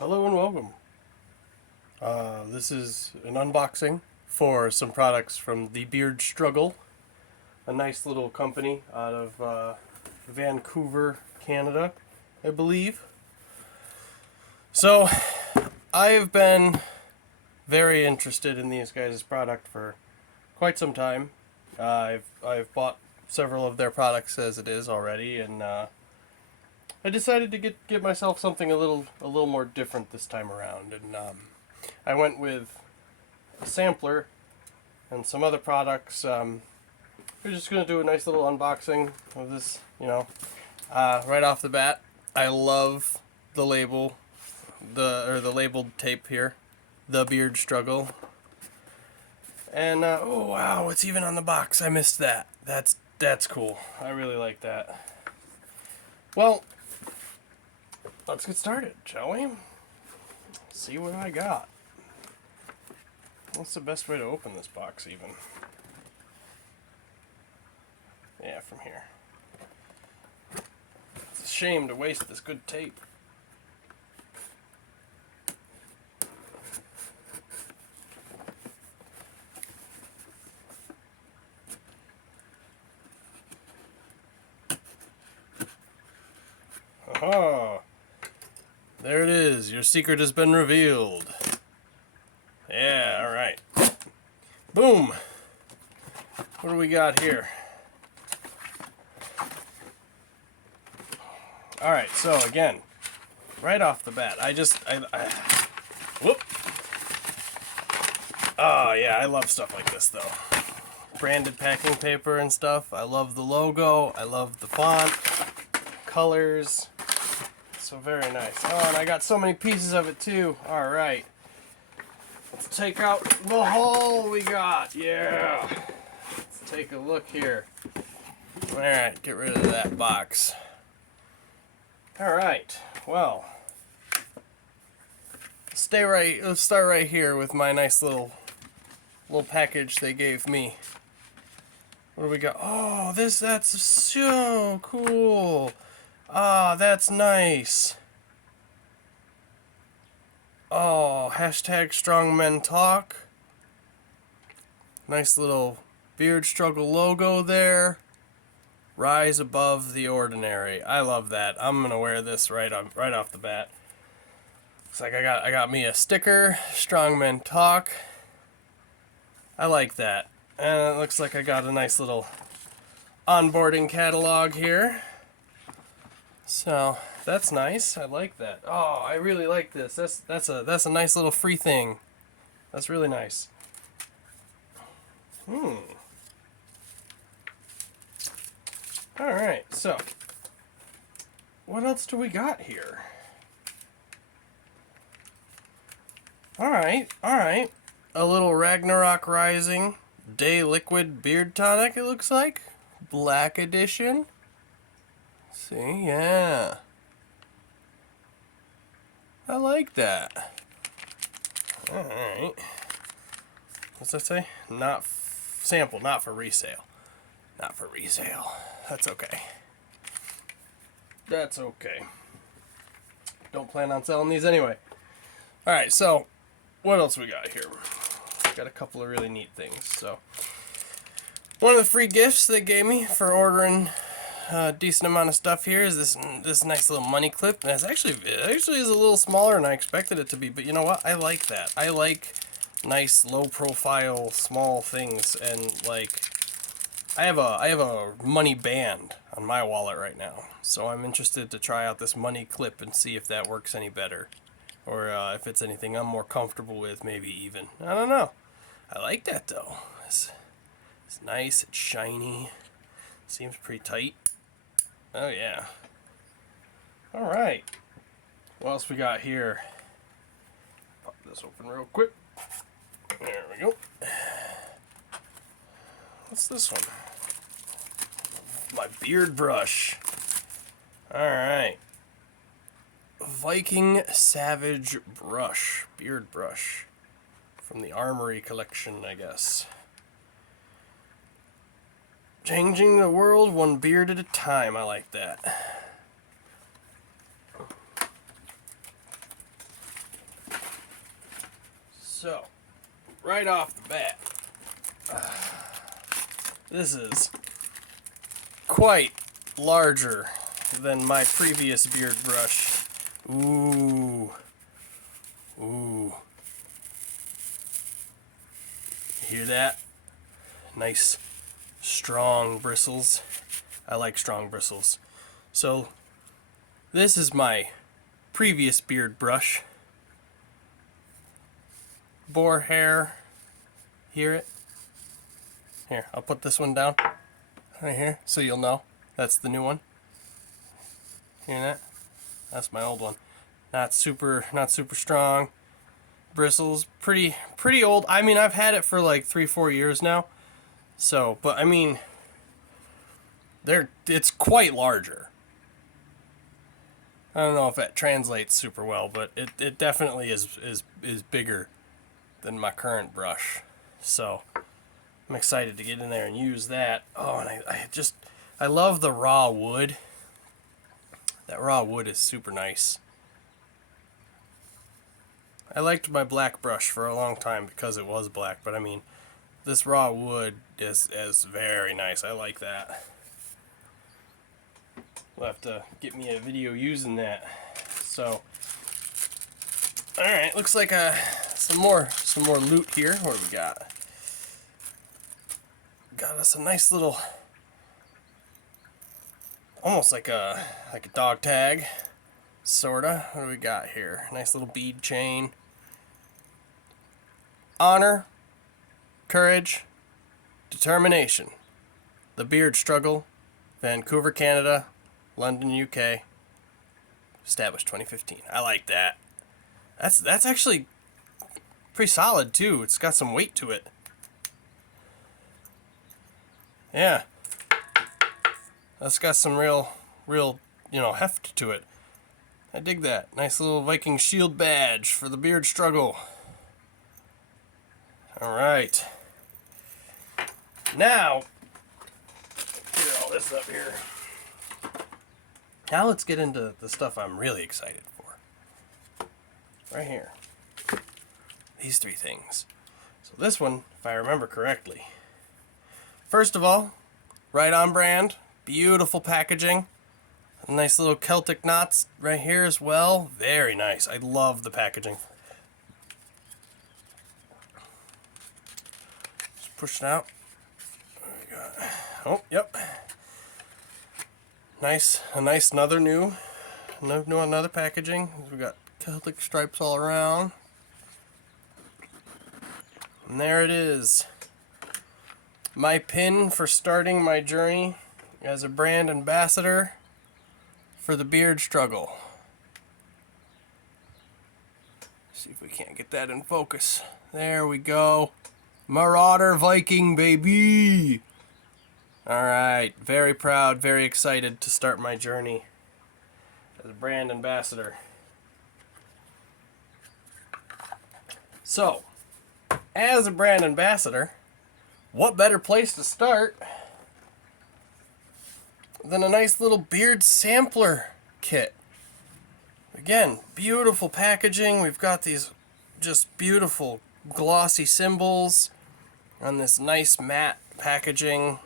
Hello and welcome. This is an unboxing for some products from the Beard Struggle, a nice little company out of Vancouver, Canada, I believe. So, I've been very interested in these guys' product for quite some time. I've bought several of their products as it is already, and I decided to get myself something a little more different this time around, and I went with a sampler and some other products. We're just gonna do a nice little unboxing of this. Right off the bat, I love the label, the labeled tape here, the Beard Struggle, and oh wow, it's even on the box. I missed that. That's cool. I really like that. Well, let's get started, shall we? See what I got. What's the best way to open this box, even? Yeah, from here. It's a shame to waste this good tape. Oh, there it is. Your secret has been revealed. Yeah, alright. Boom! What do we got here? Alright, so again, right off the bat, whoop! Oh yeah, I love stuff like this though. Branded packing paper and stuff. I love the logo. I love the font, colors. So very nice. Oh, and I got so many pieces of it too. Alright. Let's take out the haul we got. Yeah. Let's take a look here. Alright, get rid of that box. Alright, well. Let's start right here with my nice little package they gave me. What do we got? Oh, that's so cool. Ah, that's nice. Oh, hashtag strong men talk. Nice little Beard Struggle logo there. Rise above the ordinary. I love that. I'm gonna wear this right off the bat. Looks like I got me a sticker. Strong men talk. I like that. And it looks like I got a nice little onboarding catalog here. So that's nice. I like that. Oh, I really like this. That's a nice little free thing. That's really nice. Alright, so what else do we got here? Alright. A little Ragnarok Rising Day Liquid Beard Tonic, it looks like. Black edition. See, yeah. I like that. Alright. What's that say? Sample, not for resale. Not for resale. That's okay. That's okay. Don't plan on selling these anyway. Alright, so what else we got here? Got a couple of really neat things. So, one of the free gifts they gave me for ordering a decent amount of stuff here is this nice little money clip. And it actually is a little smaller than I expected it to be, but you know what? I like that. I like nice low profile small things, and like I have a money band on my wallet right now, so I'm interested to try out this money clip and see if that works any better, or if it's anything I'm more comfortable with, maybe even. I don't know. I like that though. It's nice, it's shiny, seems pretty tight. Oh yeah. Alright. What else we got here? Pop this open real quick. There we go. What's this one? My beard brush. Alright. Viking Savage Brush. Beard brush. From the Armory collection, I guess. Changing the world one beard at a time. I like that. So, right off the bat, this is quite larger than my previous beard brush. Ooh. Ooh. Hear that? Nice, strong bristles. I like strong bristles. So, this is my previous beard brush. Boar hair. Hear it? Here, I'll put this one down. Right here, so you'll know. That's the new one. Hear that? That's my old one. Not super strong. Bristles, pretty old. I mean, I've had it for like 3-4 years now. So, but I mean, it's quite larger. I don't know if that translates super well, but it definitely is bigger than my current brush. So, I'm excited to get in there and use that. Oh, and I love the raw wood. That raw wood is super nice. I liked my black brush for a long time because it was black, but I mean, this raw wood is very nice. I like that. We'll have to get me a video using that. So, all right, looks like some more loot here. What do we got? Got us a nice little, almost like a dog tag, sorta. What do we got here? Nice little bead chain. Honor, courage, determination. The Beard Struggle, Vancouver, Canada, London, UK. Established 2015. I like that. That's actually pretty solid too. It's got some weight to it. Yeah. That's got some real, heft to it. I dig that. Nice little Viking shield badge for the Beard Struggle. Alright. Now, get all this up here. Now let's get into the stuff I'm really excited for. Right here. These 3 things. So this one, if I remember correctly. First of all, right on brand. Beautiful packaging. Nice little Celtic knots right here as well. Very nice. I love the packaging. Just push it out. Oh, yep. Nice. Another packaging. We got Celtic stripes all around. And there it is. My pin for starting my journey as a brand ambassador for the Beard Struggle. See if we can't get that in focus. There we go. Marauder Viking, baby! Alright, very proud, very excited to start my journey as a brand ambassador. So, as a brand ambassador, what better place to start than a nice little beard sampler kit? Again, beautiful packaging. We've got these just beautiful glossy symbols on this nice matte packaging.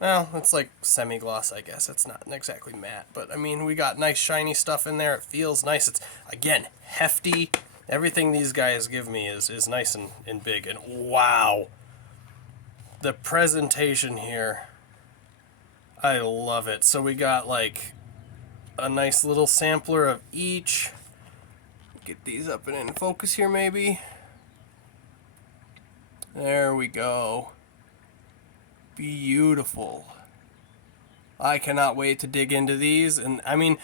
Well, it's like semi-gloss, I guess. It's not exactly matte, but I mean, we got nice shiny stuff in there. It feels nice. It's, again, hefty. Everything these guys give me is nice and big. And wow, the presentation here, I love it. So we got like a nice little sampler of each. Get these up and in focus here, maybe. There we go. Beautiful. I cannot wait to dig into these. And I mean,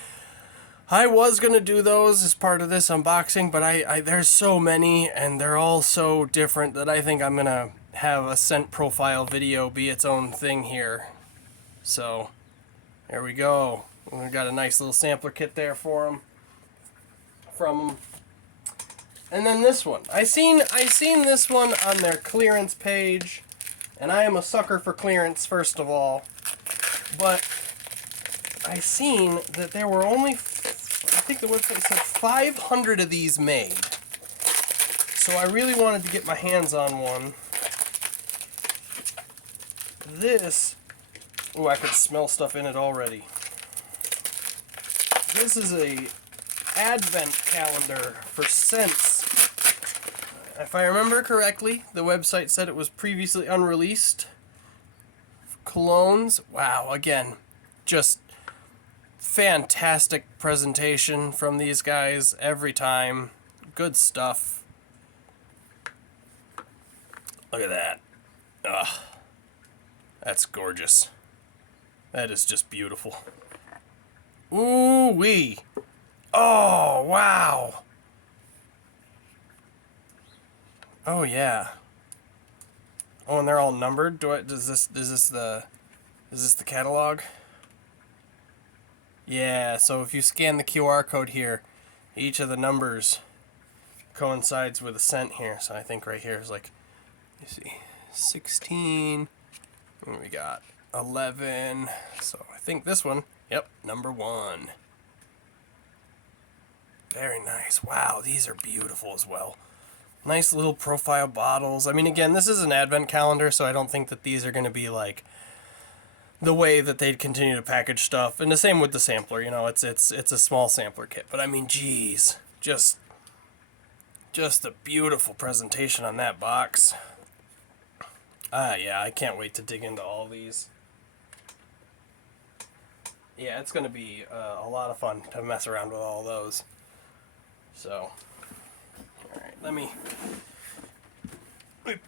I was gonna do those as part of this unboxing, but I there's so many and they're all so different that I think I'm gonna have a scent profile video be its own thing here. So there we go. We got a nice little sampler kit there for them. From them. And then this one. I seen this one on their clearance page. And I am a sucker for clearance, first of all. But I seen that there were only, I think the website said 500 of these made. So I really wanted to get my hands on one. This, oh, I could smell stuff in it already. This is a advent calendar for scents. If I remember correctly, the website said it was previously unreleased. Colognes, wow, again, just fantastic presentation from these guys every time. Good stuff. Look at that. Ugh. That's gorgeous. That is just beautiful. Ooh-wee. Oh, wow. Oh, yeah. Oh, and they're all numbered? Is this the catalog? Yeah, so if you scan the QR code here, each of the numbers coincides with a scent here. So I think right here is like, you see, 16. And we got 11. So I think this one, yep, number 1. Very nice. Wow, these are beautiful as well. Nice little profile bottles. I mean, again, this is an advent calendar, so I don't think that these are going to be like the way that they'd continue to package stuff. And the same with the sampler, you know, it's a small sampler kit. But I mean, geez, just a beautiful presentation on that box. Yeah, I can't wait to dig into all these. Yeah, it's going to be a lot of fun to mess around with all those. So, alright, let me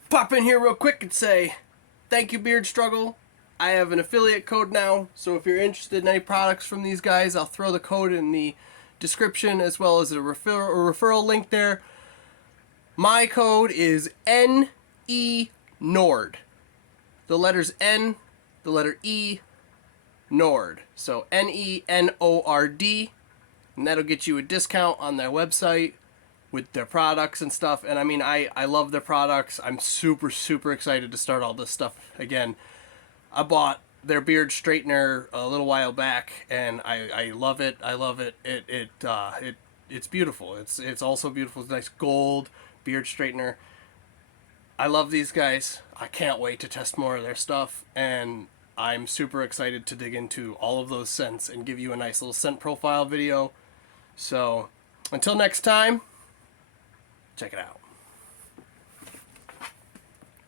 pop in here real quick and say, thank you, Beard Struggle. I have an affiliate code now, so if you're interested in any products from these guys, I'll throw the code in the description as well as a referral link there. My code is NENORD. The letters N, the letter E, NORD. So NENORD, and that'll get you a discount on their website with their products and stuff. And I mean, I love their products. I'm super, super excited to start all this stuff again. I bought their beard straightener a little while back, and I love it. I love it. It's beautiful. It's also beautiful. It's nice gold beard straightener. I love these guys. I can't wait to test more of their stuff, and I'm super excited to dig into all of those scents and give you a nice little scent profile video. So, until next time, check it out.